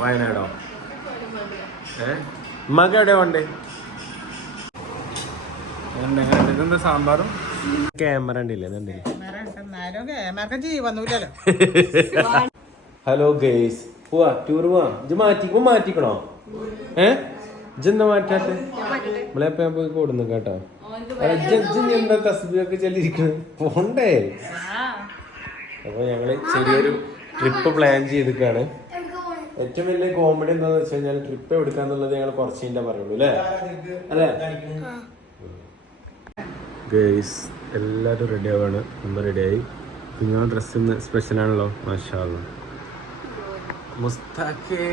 വയനാടോ? ഏ? ഉമ്മക്ക് എവിടെ വേണ്ടേ? ഇതെന്താ സാമ്പാറും? ക്യാമറ ഉണ്ടില്ലേ ഹലോ ഗേസ് പോവാ ടൂർ പോവാ. ഇജ് മാറ്റിക്കോ മാറ്റിക്കണോ? ഏ? ഇജെന്താ മാറ്റാത്ത? നമ്മളെപ്പ ഞാൻ പോയി കൊടുന്നു കേട്ടോ. എന്താ തസ്ബിയൊക്കെ ചെല്ലിരിക്കണ് പോണ്ടേ? അപ്പൊ ഞങ്ങൾ ചെറിയൊരു ട്രിപ്പ് പ്ലാൻ ചെയ്തിട്ടാണ് ഏറ്റവും വലിയ കോമഡി എന്താന്ന് വെച്ച് കഴിഞ്ഞാൽ ട്രിപ്പ് എടുക്കാന്നുള്ളത് ഞങ്ങൾ കുറച്ച് കഴിഞ്ഞാൽ പറയുള്ളൂ അല്ലേ? അല്ലേ ഗേസ് എല്ലാവരും റെഡി ആവാണ്. നമ്മൾ റെഡി ആയി. കുഞ്ഞോ ഡ്രസ്സ് ഇന്ന് സ്പെഷ്യൽ ആണല്ലോ. മാഷാ. മുസ്താഖേ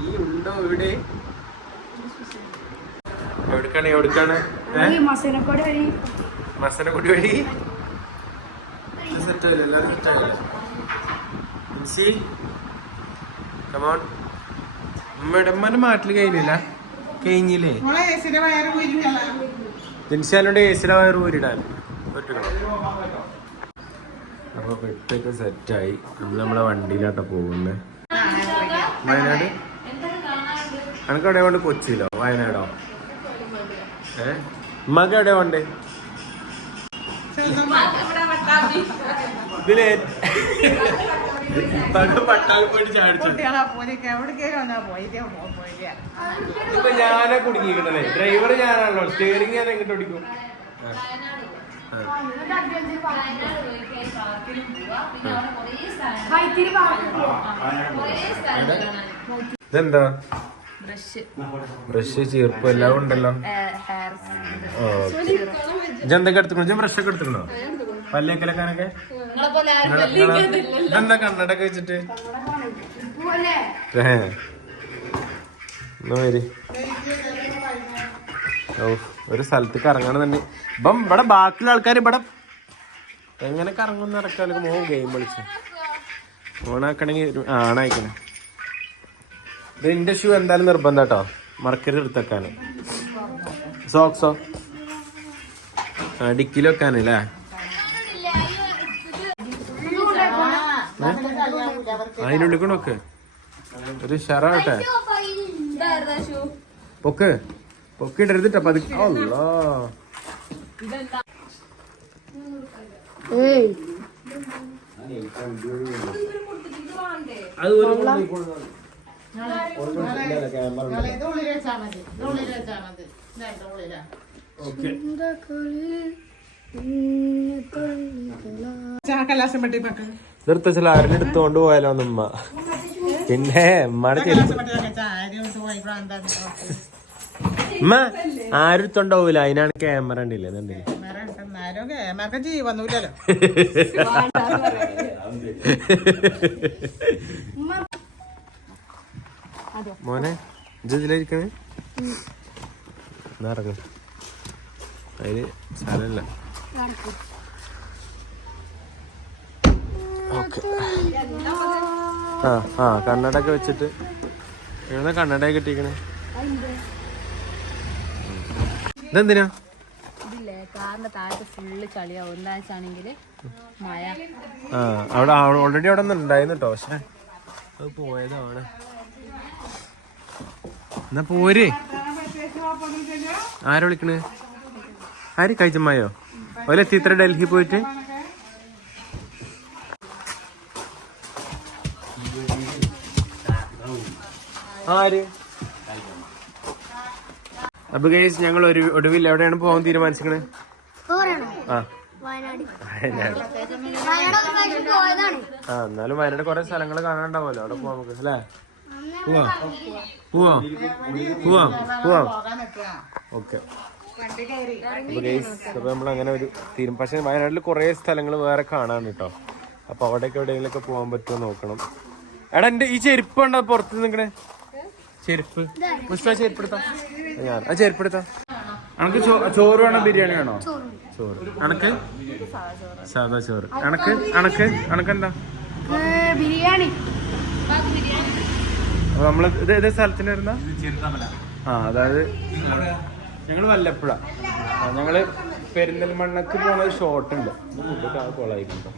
ഈ ഉണ്ടോ ഇവിടെ? എവിടേക്കാണ് എവിടേക്കാണ്? മസനക്കൊടി വഴി. മസനക്കൊടി കൂടി വഴി സെറ്റ് ആയില്ല എല്ലാവരും സെറ്റ് ആയില്ലേ ഇൻസി കമോൺ ഉമ്മയുടെ ഉമ്മന്റെ മാറ്റിൽ കഴിഞ്ഞില്ല. കഴിഞ്ഞില്ലേ? ജിൻഷാലോണ്ട് ഏസിയുടെ വയർ ഊരിടാൻ പറ്റുമോ അപ്പൊ പെട്ടൊക്കെ സെറ്റായി. നമ്മൾ നമ്മളെ വണ്ടിയിലാട്ടോ പോകുന്നത് വയനാട്? അനക്ക് എവിടെ കൊണ്ട് കൊച്ചിയിലോ? വയനാടോ? ഏ? ഉമ്മക്ക് എവിടെ കൊണ്ട് ഇതിലേ ഇപ്പൊ ഞാനാ കുടുങ്ങിക്കണേ ഡ്രൈവർ ഞാനാണല്ലോ. സ്റ്റിയറിംഗ് ഞാൻ എങ്ങോട്ട് ഓടിക്കും? ഇതെന്താ? ബ്രഷ്. ബ്രഷ് ചീർപ്പ് എല്ലാം ഉണ്ടല്ലോ. ഇജെന്തൊക്കെ എടുത്തുക്കണോ? ബ്രഷൊക്കെ ബ്രഷ് ഒക്കെ എടുത്തുക്കണോ പല്ലേക്കലക്കാനൊക്കെ? ഇതെന്താ കണ്ണടൊക്കെ വെച്ചിട്ട്? ഏ. എന്നാ വരി. ഓ ഒരു സ്ഥലത്ത് തന്നെ. ഇപ്പം ഇവിടെ ബാക്കിയുള്ള ആൾക്കാർ ഇവിടെ എങ്ങനെ കറങ്ങുന്ന നടക്കാനൊക്കെ മോൻ ഗെയിം കളിച്ചു. ഓണാക്കണമെങ്കിൽ ആണായിക്കണേ. ഇത് എന്റെ ഷൂ എന്തായാലും നിർബന്ധം കേട്ടോ. മറക്കരുത് എടുത്തേക്കാൻ സോക്സോ ഡിക്കിൽ വെക്കാനല്ലേ അതിനുള്ളിൽ വെക്ക് ഒരു ഷെറാവട്ടെ. പൊക്ക്. പൊക്ക് ഇടരുതിട്ടോ പതുക്കെ. അല്ലാ അത് ഒരു ഇത് ഉള്ളിൽ ഇതെടുത്ത ചില ആരും എടുത്തുകൊണ്ട് പോയാലോ നമ്മ പിന്നെ ഉമ്മയുടെ ചെരുപ്പ് ഉമ്മ ആരും എടുത്തോണ്ടാവൂല അതിനാണ് ക്യാമറ ഉണ്ടല്ലേ മോനെ ഇത് ഇതിലിരിക്കണേ? എന്നാ ഇറങ്ങ അതിന് സ്ഥലമില്ല. ഓക്കെ. ആ ആ കണ്ണടൊക്കെ വെച്ചിട്ട്. എവിടെ കണ്ണടയൊക്കെ കിട്ടിക്കണേ ഇതെന്തിനാ? ആ അവിടെ ഓൾറെഡി അവിടെ ഉണ്ടായിരുന്നു കേട്ടോ പക്ഷെ അത് പോയതാണ്. എന്നാ പോര്. ആരാ വിളിക്കണേ? ആര്? കൈജമ്മായോ? ഓലെത്തി ഇത്ര ഡൽഹി പോയിട്ട്? ആര്? അപ്പൊ ഗൈസ് ഞങ്ങൾ ഒരു ഒടുവിൽ എവിടെയാണ് പോകാൻ തീരുമാനിച്ചിരിക്കണേ? ആ. ആ എന്നാലും വയനാട് കൊറേ സ്ഥലങ്ങൾ കാണാണ്ടാവല്ലോ അവിടെ പോവാം നമുക്ക് അല്ലേ പോവാം. പോവാം. പോവാം. പോവാം. ഓക്കെ. അപ്പൊ ഗൈസ് അപ്പൊ നമ്മൾ അങ്ങനെ ഒരു തീരും. പക്ഷെ വയനാട്ടിൽ കുറെ സ്ഥലങ്ങൾ വേറെ കാണാൻ കേട്ടോ അപ്പൊ അവിടേക്ക് എവിടെയെങ്കിലൊക്കെ പോകാൻ പറ്റുമോ നോക്കണം. എടാ എന്റെ ഈ ചെരുപ്പ് ഉണ്ടോ പുറത്ത് നിൽക്കണേ ചെരുപ്പ്. പുഷ്പ ചെരുപ്പ് എടുത്താ ഞാൻ ആ ചെരുപ്പ് എടുത്താ അനക്ക് ചോറ് വേണോ ബിരിയാണി വേണോ? ചോറ്. അനക്ക്? സാദാ ചോറ്. അനക്ക്? അനക്ക്? എന്താ? ബിരിയാണി. അപ്പൊ നമ്മൾ ഇത് ഏത് സ്ഥലത്തിന് വരുന്ന? ആ അതായത് ഞങ്ങൾ വല്ലപ്പുഴ. ഞങ്ങൾ പെരിന്തൽമണ്ണക്ക് പോണ ഷോർട്ട് ഉണ്ട്. കൊളായിട്ടുണ്ടോ.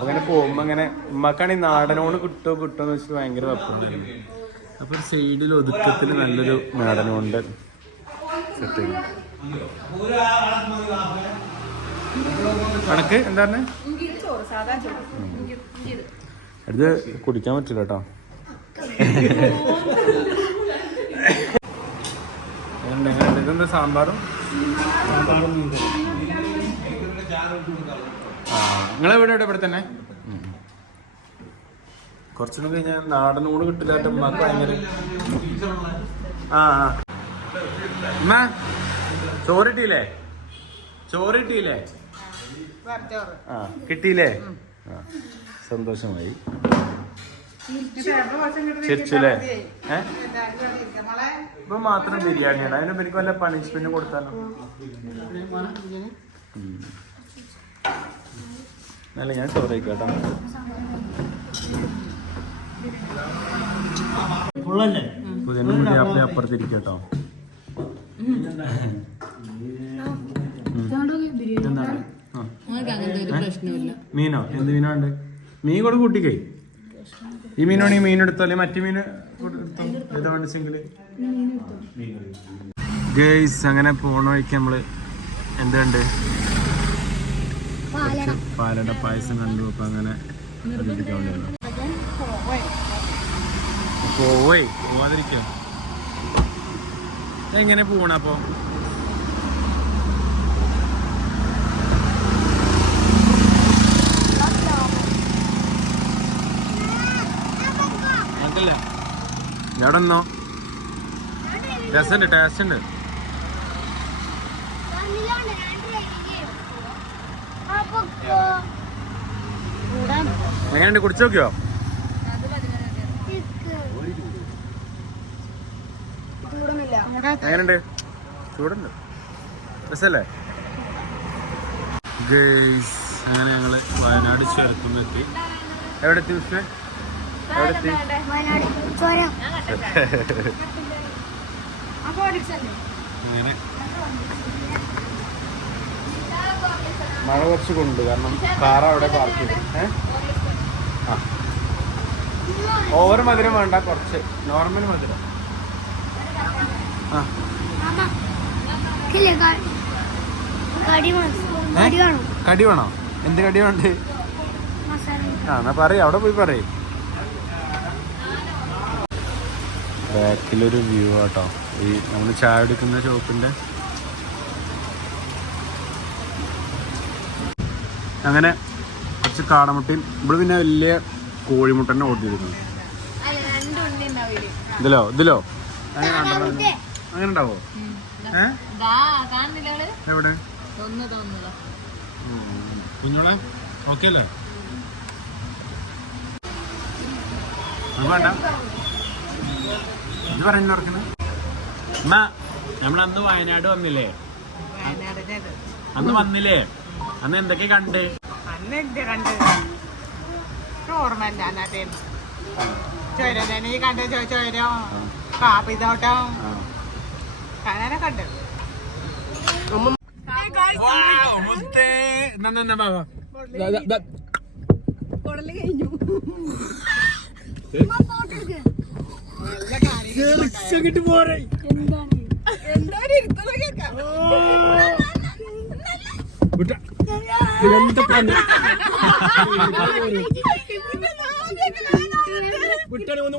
അങ്ങനെ പോകുമ്പോ അങ്ങനെ ഉമ്മക്കാണെങ്കിൽ നാടനോട് കിട്ടോ കിട്ടോ എന്ന് വെച്ചിട്ട് ഭയങ്കര വെപ്പം അപ്പൊ സൈഡിൽ ഒതുക്കത്തിൽ നല്ലൊരു നാടനോണ്ട് സെറ്റ് ചെയ്യും കണക്ക് എന്താണ് ഇത്. കുടിക്കാൻ പറ്റില്ല കേട്ടോ? ഇതെന്താ സാമ്പാറും? നിങ്ങളെവിടെ നിങ്ങൾ എവിടെ എവിടെ ഇവിടെ തന്നെ കുറച്ചുകൂടെ കഴിഞ്ഞാൽ നാടനൂട് കിട്ടില്ലാത്ത ഉമ്മക്ക് ഭയങ്കര. ആ ആ. ഉമ്മ ചോറ് കിട്ടിയില്ലേ? ചോറ് കിട്ടിയില്ലേ? ചോറ് ആ കിട്ടിയില്ലേ? ആ സന്തോഷമായി. ചിരിച്ചുല്ലേ? ഇപ്പൊ മാത്രം ബിരിയാണിയാണ് അതിന് എനിക്ക് വല്ല പണിഷ്മെന്റ് കൊടുത്താലോ. അല്ല ഞാൻ ചോറ് കഴിക്കാം കേട്ടോ. പുതിയ കൂടി അപ്പുറത്തിരിക്കും കേട്ടോ. മീനോ? എന്ത് മീനോ ഉണ്ട് മീൻ കൂടെ കൂട്ടിക്കേ. ഈ മീനാണെങ്കിൽ മീൻ എടുത്തോല്ലേ മറ്റു മീൻ ഏതാ വേണ്ട സിംഗിൾ ഗേയ്സ് അങ്ങനെ പോണ വഴിക്ക് നമ്മൾ എന്തുണ്ട് പാലട പായസം കണ്ടു. അപ്പൊ അങ്ങനെ. പോവേ പോവാതിരിക്കോ എങ്ങനെ പോണ അപ്പൊ. എവിടെ നിന്നോ രസമുണ്ട് ടേസ്റ്റ് ഉണ്ട് എങ്ങനെയുണ്ട് കുടിച്ചു നോക്കിയോ? എങ്ങനെയുണ്ട്? ചൂടുണ്ട്. രസല്ലേ? അങ്ങനെ ഞങ്ങൾ വയനാട് ചേർക്കുന്നെത്തി എവിടെ എത്തി വിഷ്ണു എവിടെ എത്തി അങ്ങനെ മഴ കുറച്ച് കൊണ്ട് കാരണം കാർ അവിടെ പാർക്ക് ചെയ്തു. ആ. ഓവർ മധുരം വേണ്ട കുറച്ച്. നോർമൽ മധുരം? കടി വേണോ. എന്ത് കടി വേണ്ട ആ എന്നാ പറയ അവിടെ പോയി പറയ. ബാക്കിലൊരു വ്യൂ ആട്ടോ. ഈ നമ്മൾ ചായ എടുക്കുന്ന ഷോപ്പിന്റെ അങ്ങനെ കുറച്ച് കാടമുട്ടയും ഇവിടെ പിന്നെ വലിയ കോഴിമുട്ടനെ ഓർഡർ ചെയ്തിരുന്നു ഇതിലോ. ഇതിലോ? അങ്ങനെ? അങ്ങനെ ഉണ്ടാവോ എവിടെ. കുഞ്ഞോളെ ഓക്കെ അല്ലേ വേണ്ട. ഇത് പറയുന്ന ഓർക്കുന്നത് അമ്മ നമ്മൾ അന്ന് വയനാട് വന്നില്ലേ? അന്ന് വന്നില്ലേ? അന്ന് എന്തൊക്കെ കണ്ട്? അന്ന് എന്ത് കണ്ട്? ഓർമ്മയില്ല അന്നത്തെ. ചുരം ഈ കണ്ട ചു- ചുരം കാപ്പിത്തോട്ടം. കാണാനൊക്കെ കണ്ട്? വിട്ടാണ് ഒന്ന്